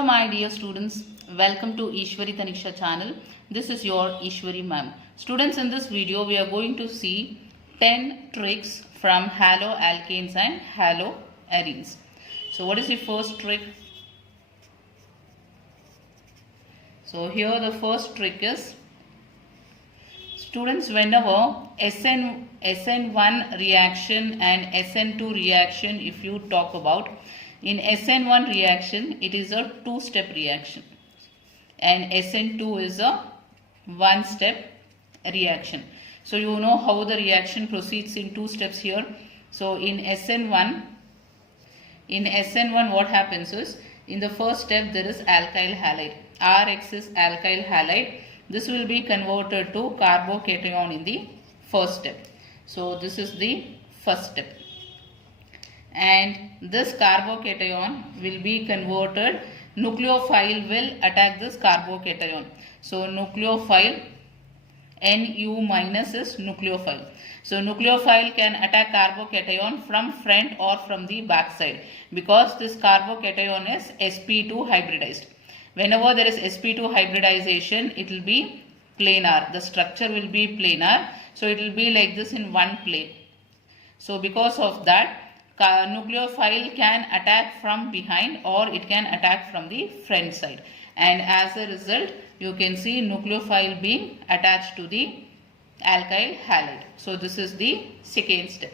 Hello my dear students, welcome to Eshwari channel. This is your Eshwari ma'am. Students, in this video we are going to see 10 tricks from haloalkanes and haloarenes. So what is the first trick? So here the first trick is, students, whenever SN1 reaction and SN2 reaction, if you talk about, in SN1 reaction it is a two-step reaction and SN2 is a one-step reaction. So you know how the reaction proceeds in two steps here. So in SN1 what happens is, in the first step there is alkyl halide. Rx is alkyl halide. This will be converted to carbocation in the first step. So this is the first step. And this carbocation will be converted, nucleophile will attack this carbocation. So nucleophile, Nu minus is nucleophile. So nucleophile can attack carbocation from front or from the back side, because this carbocation is sp2 hybridized. Whenever there is sp2 hybridization, it will be planar. The structure will be planar. So it will be like this in one plane. So because of that, nucleophile can attack from behind or it can attack from the front side, and as a result you can see nucleophile being attached to the alkyl halide. So this is the second step.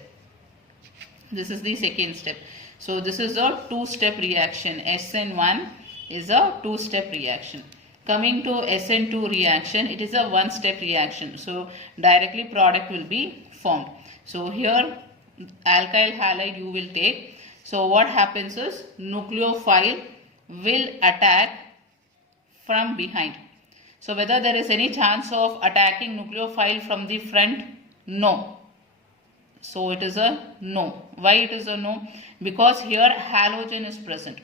So this is a two-step reaction. SN1 is a two-step reaction. Coming to SN2 reaction, it is a one-step reaction. So directly product will be formed. So here alkyl halide you will take. So what happens is, nucleophile will attack from behind. So whether there is any chance of attacking nucleophile from the front? No. So it is a no. Why it is a no? Because here halogen is present.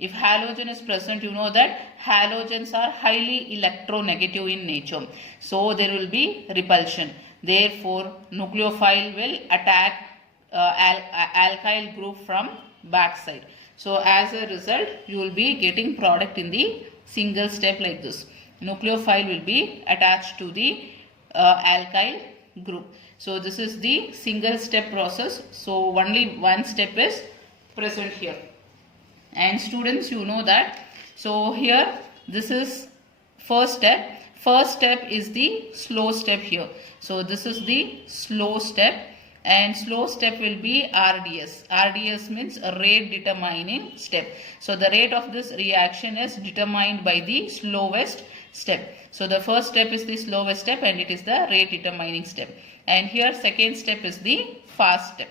If halogen is present, you know that halogens are highly electronegative in nature. So there will be repulsion. Therefore nucleophile will attack alkyl group from back side. So as a result you will be getting product in the single step like this. Nucleophile will be attached to the alkyl group. So this is the single step process. So only one step is present here. And students, you know that. So here this is first step. First step is the slow step here. So this is the slow step. And slow step will be RDS. RDS means a rate determining step. So the rate of this reaction is determined by the slowest step. So the first step is the slowest step and it is the rate determining step. And here second step is the fast step.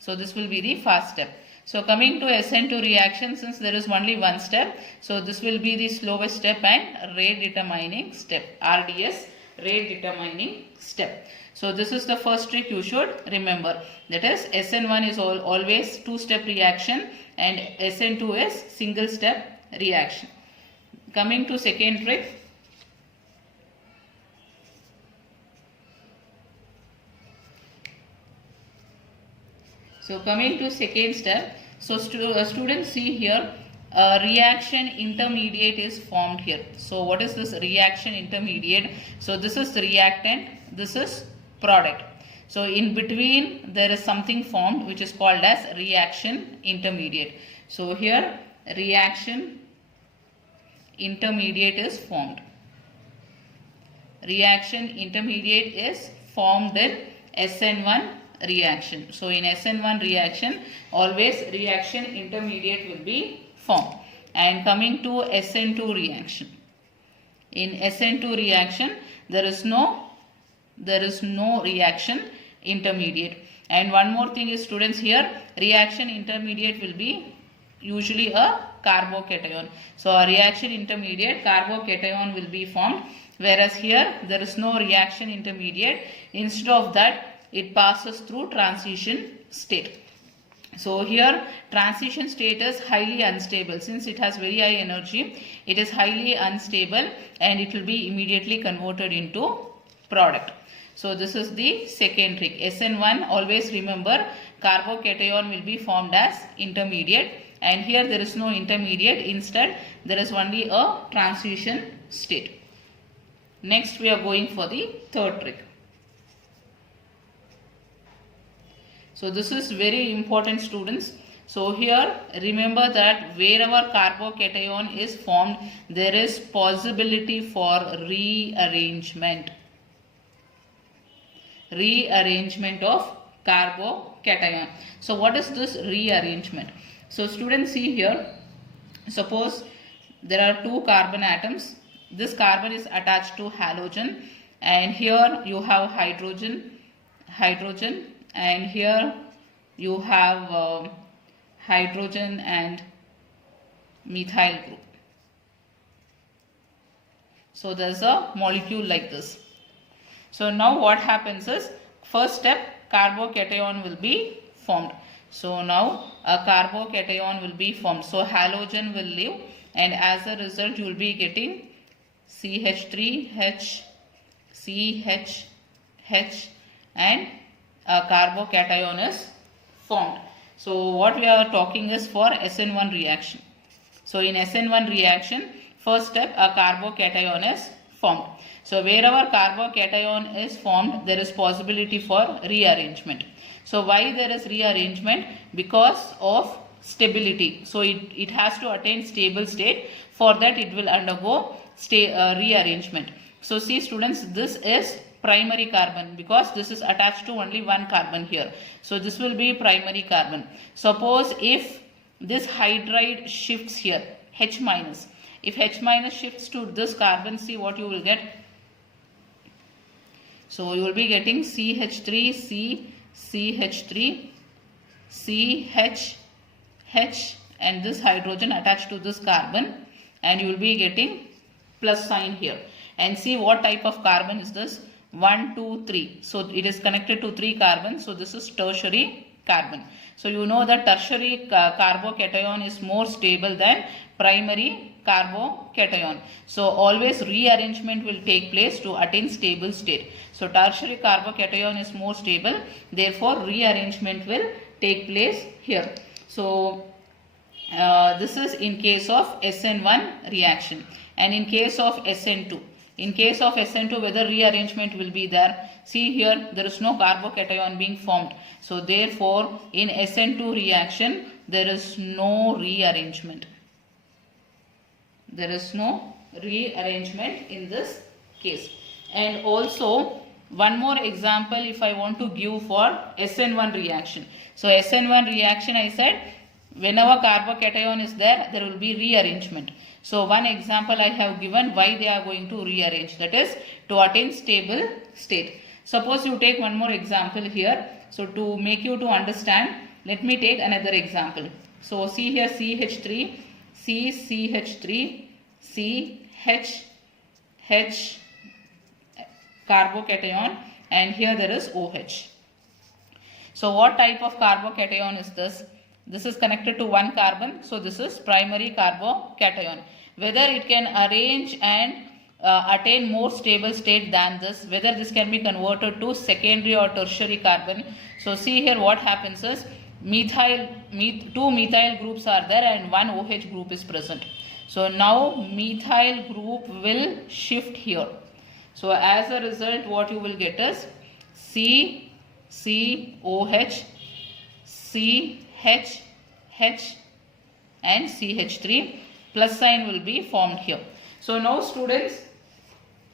So this will be the fast step. So coming to SN2 reaction, since there is only one step, so this will be the slowest step and rate determining step. RDS, rate determining step. So this is the first trick you should remember. That is, SN1 is always two-step reaction and SN2 is single-step reaction. Coming to second trick. So coming to second step. So students, see here, reaction intermediate is formed here. So what is this reaction intermediate? So this is the reactant, this is product. So in between there is something formed which is called as reaction intermediate. So here reaction intermediate is formed. Reaction intermediate is formed in SN1 reaction. So in SN1 reaction always reaction intermediate will be formed. And coming to SN2 reaction. In SN2 reaction there is no reaction intermediate. And one more thing is, students, here reaction intermediate will be usually a carbocation. So a reaction intermediate, carbocation will be formed, whereas here there is no reaction intermediate. Instead of that, it passes through transition state. So here transition state is highly unstable. Since it has very high energy, it is highly unstable and it will be immediately converted into product. So this is the second trick. SN1, always remember, carbocation will be formed as intermediate and here there is no intermediate. Instead, there is only a transition state. Next, we are going for the third trick. So this is very important, students. So here remember that wherever carbocation is formed, there is possibility for rearrangement of carbocation. So what is this rearrangement? So students, see here, suppose there are two carbon atoms. This carbon is attached to halogen, and here you have hydrogen, and here you have hydrogen and methyl group. So there's a molecule like this. So now what happens is, first step, carbocation will be formed. So now a carbocation will be formed. So halogen will leave, and as a result you will be getting CH3, CH, and a carbocation is formed. So what we are talking is for SN1 reaction. So in SN1 reaction, first step, a carbocation is formed. So wherever carbocation is formed, there is possibility for rearrangement. So why there is rearrangement? Because of stability. So it has to attain stable state. For that it will undergo rearrangement. So see students, this is primary carbon because this is attached to only one carbon here. So this will be primary carbon. Suppose if this hydride shifts here, H minus. If H minus shifts to this carbon, see what you will get. So you will be getting CH3, CH3, CH, H, and this hydrogen attached to this carbon, and you will be getting plus sign here. And see what type of carbon is this? 1, 2, 3. So it is connected to 3 carbons. So this is tertiary carbon. So you know that tertiary carbocation is more stable than primary carbocation. So always rearrangement will take place to attain stable state. So tertiary carbocation is more stable. Therefore rearrangement will take place here. So this is in case of SN1 reaction, and in case of SN2. In case of SN2, whether rearrangement will be there. See here, there is no carbocation being formed. So therefore, in SN2 reaction, there is no rearrangement. There is no rearrangement in this case. And also, one more example if I want to give for SN1 reaction. So SN1 reaction, I said, whenever carbocation is there, there will be rearrangement. So one example I have given why they are going to rearrange, that is to attain stable state. Suppose you take one more example here. So to make you to understand, let me take another example. So see here CH3, CH3, CH, H, carbocation, and here there is OH. So what type of carbocation is this? This is connected to one carbon, so this is primary carbocation. Whether it can arrange and attain more stable state than this, whether this can be converted to secondary or tertiary carbon. So see here what happens is, two methyl groups are there and one OH group is present. So now methyl group will shift here. So as a result, what you will get is COH, CH, H, and CH3, plus sign will be formed here. So now students,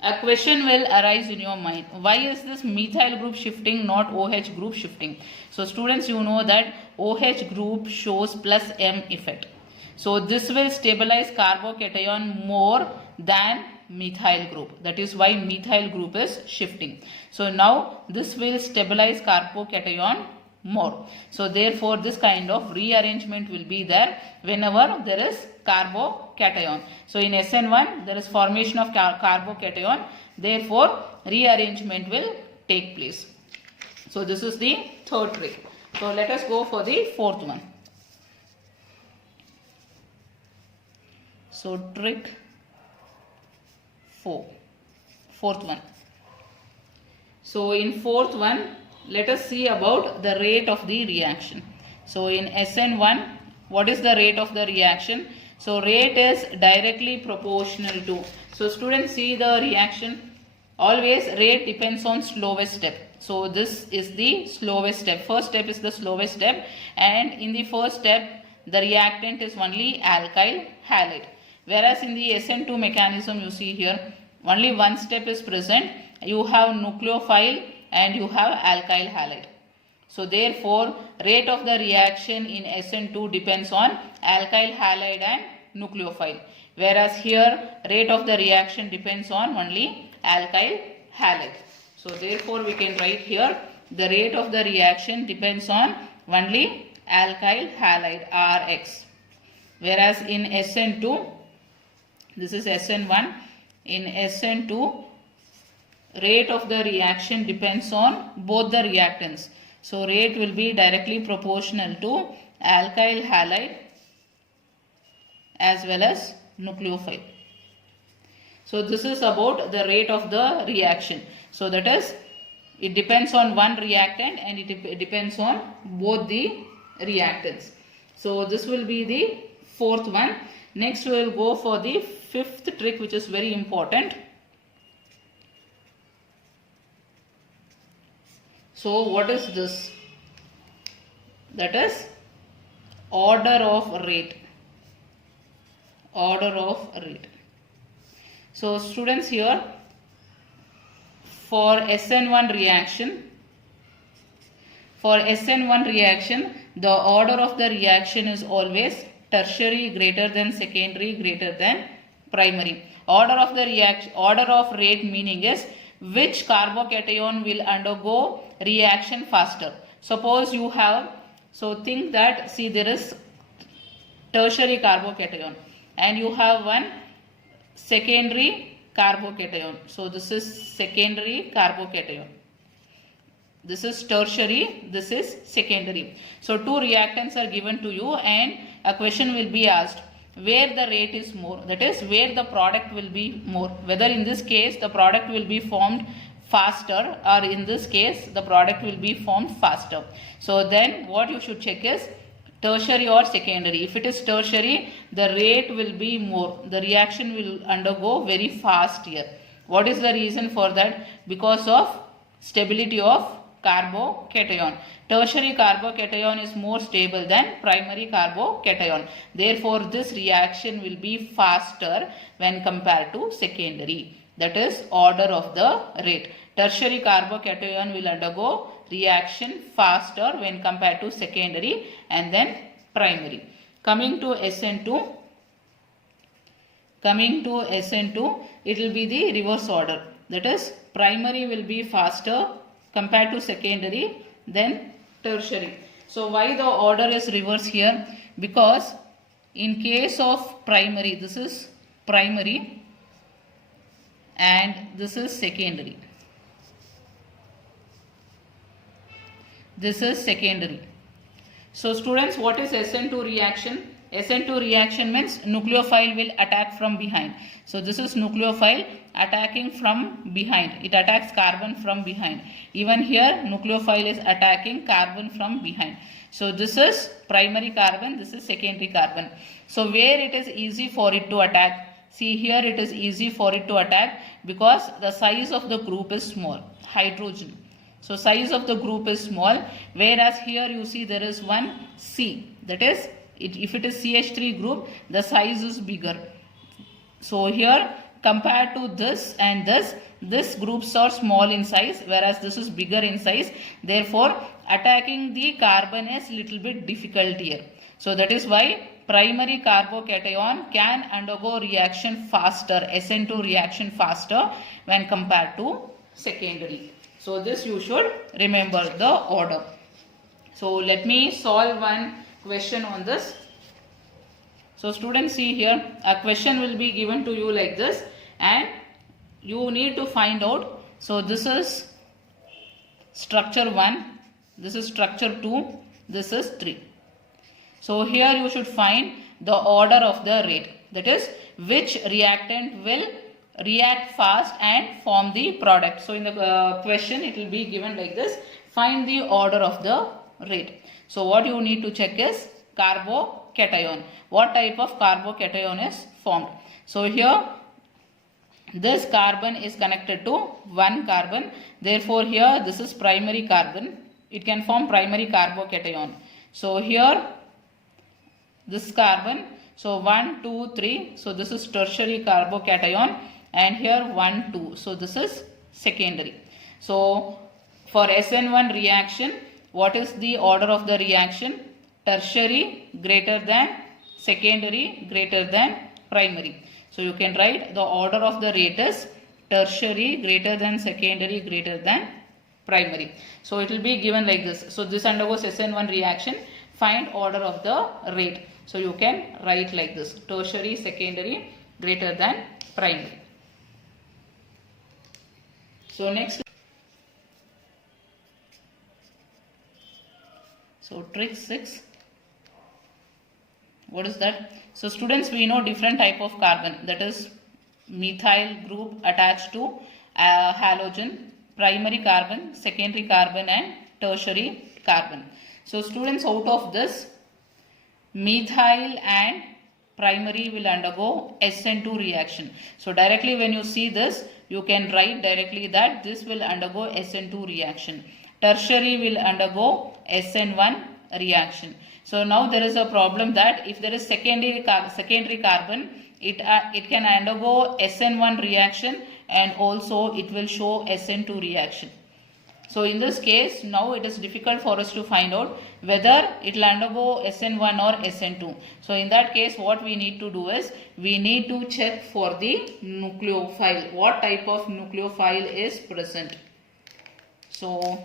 a question will arise in your mind. Why is this methyl group shifting, not OH group shifting? So students, you know that OH group shows plus M effect. So this will stabilize carbocation more than methyl group. That is why methyl group is shifting. So now this will stabilize carbocation more. So therefore this kind of rearrangement will be there whenever there is carbocation. So in SN1 there is formation of carbocation, therefore rearrangement will take place. So this is the third trick. So let us go for the fourth one. So trick 4, fourth one. So in fourth one, let us see about the rate of the reaction. So in SN1 What is the rate of the reaction? So rate is directly proportional to. So students, see the reaction. Always rate depends on slowest step. So this is the slowest step. First step is the slowest step, and in the first step the reactant is only alkyl halide. Whereas in the SN2 mechanism, you see here only one step is present. You have nucleophile and you have alkyl halide. So therefore rate of the reaction in SN2 depends on alkyl halide and nucleophile. Whereas here rate of the reaction depends on only alkyl halide. So therefore we can write here the rate of the reaction depends on only alkyl halide Rx. Whereas in SN2, this is SN1, in SN2 rate of the reaction depends on both the reactants. So rate will be directly proportional to alkyl halide as well as nucleophile. So this is about the rate of the reaction. So that is, it depends on one reactant and it depends on both the reactants. So this will be the fourth one. Next we will go for the fifth trick, which is very important. So what is this? That is order of rate. Order of rate. So students, here for SN1 reaction, the order of the reaction is always tertiary greater than secondary greater than primary. Order of rate meaning is which carbocation will undergo reaction faster. Suppose you have, so think that, see, there is tertiary carbocation and you have one secondary carbocation. So this is secondary carbocation. This is tertiary, this is secondary. So two reactants are given to you and a question will be asked where the rate is more, that is where the product will be more, whether in this case the product will be formed faster or in this case the product will be formed faster. So then what you should check is tertiary or secondary. If it is tertiary, the rate will be more, the reaction will undergo very fast here. What is the reason for that? Because of stability of carbocation. Tertiary carbocation is more stable than primary carbocation. Therefore this reaction will be faster when compared to secondary. That is order of the rate. Tertiary carbocation will undergo reaction faster when compared to secondary and then primary. Coming to SN2, it will be the reverse order. That is primary will be faster compared to secondary then tertiary. So why the order is reverse here? Because in case of primary, this is primary and this is secondary. This is secondary. So students, what is SN2 reaction? SN2 reaction means nucleophile will attack from behind. So this is nucleophile attacking from behind. It attacks carbon from behind. Even here nucleophile is attacking carbon from behind. So this is primary carbon, this is secondary carbon. So where it is easy for it to attack? See, here it is easy for it to attack because the size of the group is small, hydrogen. So size of the group is small, whereas here you see there is one C, that is if it is CH3 group, the size is bigger. So here compared to this and this groups are small in size, whereas this is bigger in size. Therefore attacking the carbon is little bit difficult here. So that is why primary carbocation can undergo reaction faster, SN2 reaction faster when compared to secondary. So this you should remember the order. So let me solve one question on this. So students, see here a question will be given to you like this and you need to find out. So this is structure 1, this is structure 2, this is 3. So here you should find the order of the rate, that is which reactant will react fast and form the product. So in the question it will be given like this, find the order of the rate. So what you need to check is carbocation. carbocation. What type of carbocation is formed? So here this carbon is connected to one carbon. Therefore here this is primary carbon. It can form primary carbocation. So here this carbon, so 1, 2, 3, so this is tertiary carbocation, and here 1, 2, so this is secondary. So for SN1 reaction, what is the order of the reaction? Tertiary greater than secondary greater than primary. So you can write the order of the rate is tertiary greater than secondary greater than primary. So it will be given like this. So this undergoes SN1 reaction. Find order of the rate. So you can write like this: tertiary, secondary greater than primary. So next, so trick 6. What is that? So students, we know different type of carbon, that is methyl group attached to halogen, primary carbon, secondary carbon and tertiary carbon. So students, out of this, methyl and primary will undergo SN2 reaction. So directly when you see this, you can write directly that this will undergo SN2 reaction. Tertiary will undergo SN1 reaction. So now there is a problem that if there is secondary carbon, it can undergo SN1 reaction and also it will show SN2 reaction. So in this case, now it is difficult for us to find out whether it will undergo SN1 or SN2. So in that case, what we need to do is, we need to check for the nucleophile. What type of nucleophile is present? So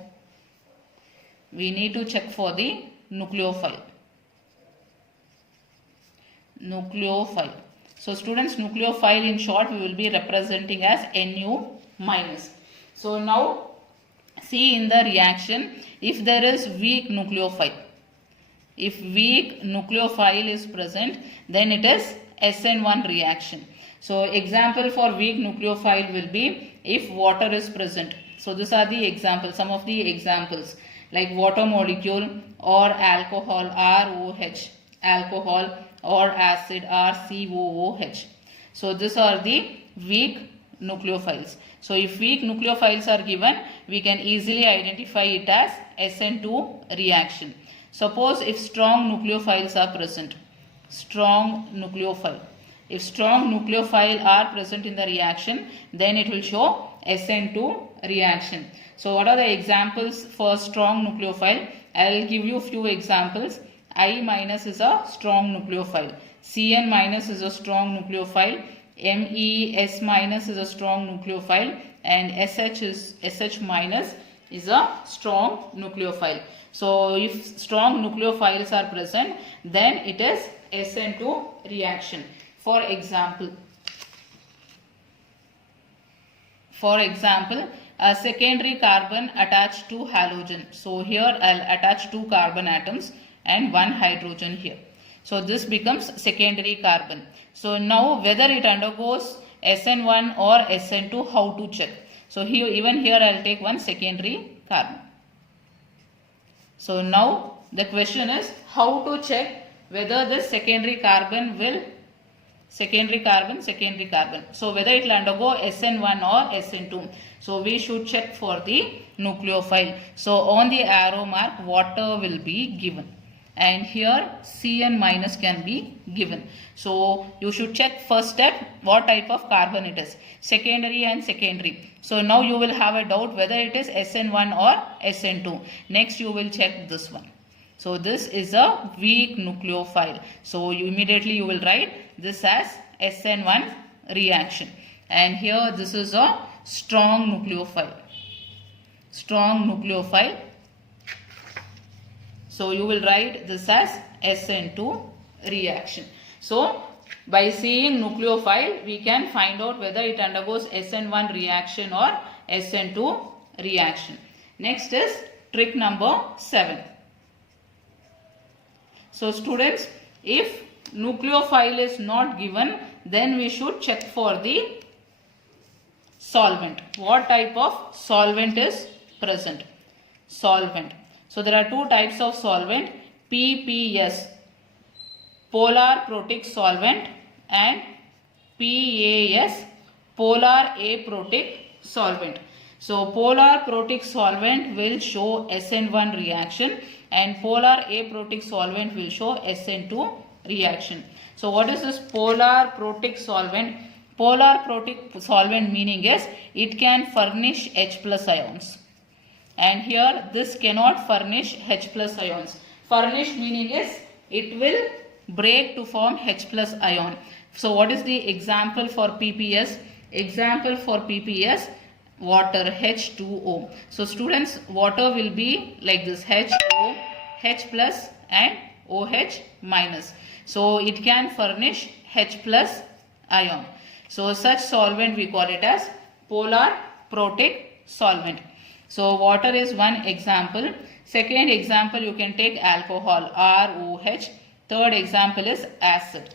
we need to check for the nucleophile. Nucleophile. So students, nucleophile in short we will be representing as Nu minus. So now see in the reaction, if there is weak nucleophile, if weak nucleophile is present, then it is SN1 reaction. So example for weak nucleophile will be if water is present. So these are the examples, some of the examples like water molecule or alcohol ROH, alcohol or acid RCOOH. So these are the weak nucleophiles. So if weak nucleophiles are given, we can easily identify it as SN2 reaction. Suppose if strong nucleophiles are present, strong nucleophile. If strong nucleophile are present in the reaction, then it will show SN2 reaction. So what are the examples for strong nucleophile? I will give you few examples. I minus is a strong nucleophile. Cn minus is a strong nucleophile. MES minus is a strong nucleophile, and SH minus is a strong nucleophile. So if strong nucleophiles are present, then it is SN2 reaction. For example, a secondary carbon attached to halogen. So here I'll attach 2 carbon atoms and 1 hydrogen here. So this becomes secondary carbon. So now whether it undergoes SN1 or SN2, how to check? So here, even here I'll take one secondary carbon. So now the question is how to check whether this secondary carbon will secondary carbon. So whether it will undergo SN1 or SN2. So we should check for the nucleophile. So on the arrow mark, water will be given. And here Cn minus can be given. So you should check first step what type of carbon it is, secondary and secondary. So now you will have a doubt whether it is SN1 or SN2. Next you will check this one. So this is a weak nucleophile. So immediately you will write this as SN1 reaction. And here this is a strong nucleophile. Strong nucleophile. So you will write this as SN2 reaction. So by seeing nucleophile, we can find out whether it undergoes SN1 reaction or SN2 reaction. Next is trick number 7. So students, if nucleophile is not given, then we should check for the solvent. What type of solvent is present? Solvent. So there are 2 types of solvent, PPS. polar protic solvent, and PAS, polar aprotic solvent. So polar protic solvent will show SN1 reaction and polar aprotic solvent will show SN2 reaction. So what is this polar protic solvent? Polar protic solvent meaning is it can furnish H plus ions. And here this cannot furnish H plus ions. Furnish meaning is it will break to form H plus ion. So what is the example for PPS? Example for PPS, water, H2O. So students, water will be like this, HO, H plus and OH minus. So it can furnish H plus ion. So such solvent we call it as polar protic solvent. So water is one example. Second example, you can take alcohol, ROH. Third example is acid,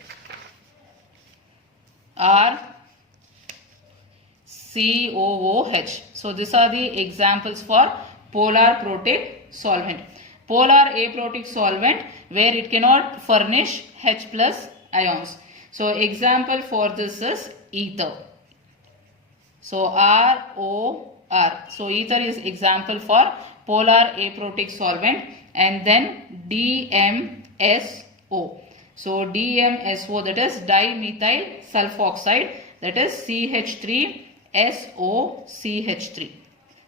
RCOOH. So these are the examples for polar protic solvent. Polar aprotic solvent where it cannot furnish H plus ions. So example for this is ether. So ROR. So ether is example for polar aprotic solvent, and then DMSO. So DMSO, that is dimethyl sulfoxide, that is CH3SOCH3.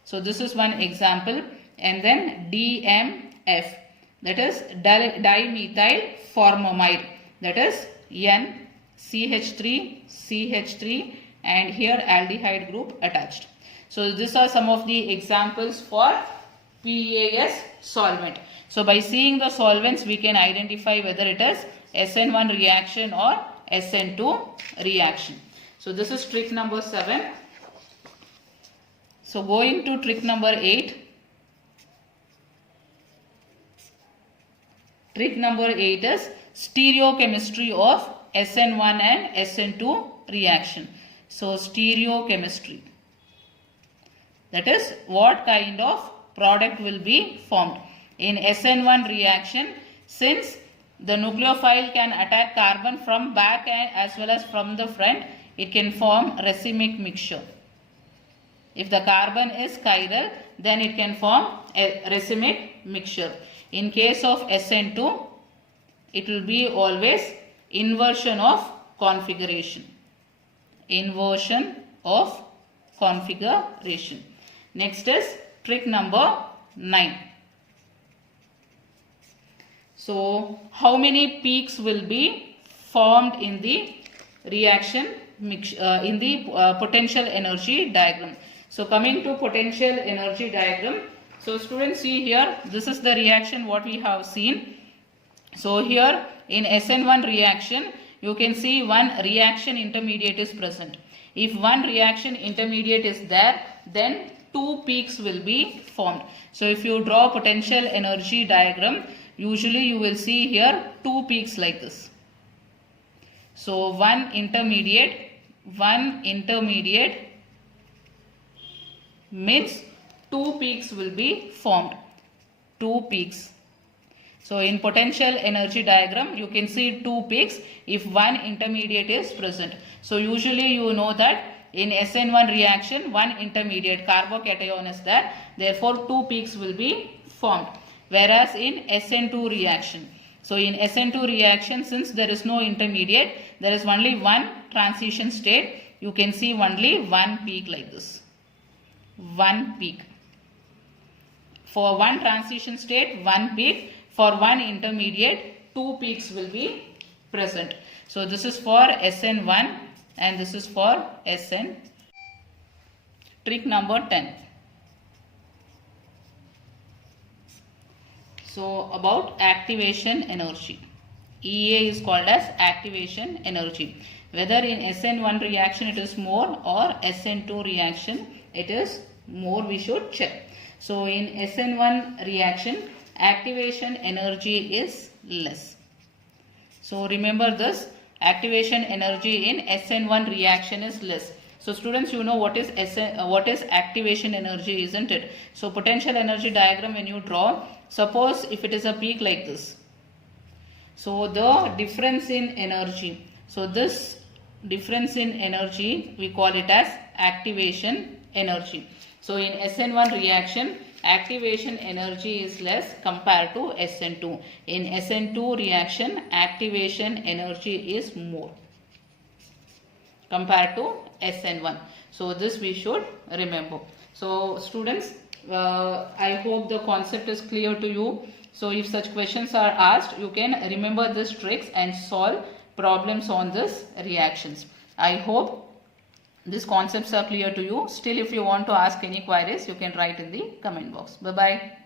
So this is one example, and then DMF, that is dimethyl formamide, that is NCH3CH3, and here aldehyde group attached. So these are some of the examples for PAS solvent. So by seeing the solvents we can identify whether it is SN1 reaction or SN2 reaction. So this is trick number 7. So going to trick number 8. Trick number 8 is stereochemistry of SN1 and SN2 reaction. So stereochemistry, that is what kind of product will be formed. In SN1 reaction, since the nucleophile can attack carbon from back and as well as from the front, it can form racemic mixture. If the carbon is chiral, then it can form a racemic mixture. In case of SN2, it will be always inversion of configuration. Inversion of configuration. Next is trick number 9. So how many peaks will be formed in the reaction in the potential energy diagram? So coming to potential energy diagram, so students see here, this is the reaction what we have seen. So here in SN1 reaction, you can see one reaction intermediate is present. If one reaction intermediate is there, then two peaks will be formed. So if you draw potential energy diagram, usually you will see here two peaks like this. So one intermediate means two peaks will be formed. Two peaks. So in potential energy diagram, you can see two peaks if one intermediate is present. So usually you know that in SN1 reaction, one intermediate carbocation is there. Therefore, two peaks will be formed. Whereas in SN2 reaction, so in SN2 reaction, since there is no intermediate, there is only one transition state. You can see only one peak like this. One peak. For one transition state, one peak. For one intermediate, two peaks will be present. So this is for SN1 and this is for SN. Trick number 10. So about activation energy. EA is called as activation energy. Whether in SN1 reaction it is more or SN2 reaction it is more, we should check. So in SN1 reaction, activation energy is less. So remember this, activation energy in SN1 reaction is less. So students, you know what is activation energy, isn't it? So potential energy diagram when you draw, suppose if it is a peak like this. So the difference in energy. So this difference in energy, we call it as activation energy. So in SN1 reaction, activation energy is less compared to SN2. In SN2 reaction, activation energy is more compared to SN1. So this we should remember. So students, I hope the concept is clear to you. So if such questions are asked, you can remember these tricks and solve problems on this reactions. I hope these concepts are clear to you. Still, if you want to ask any queries, you can write in the comment box. Bye-bye.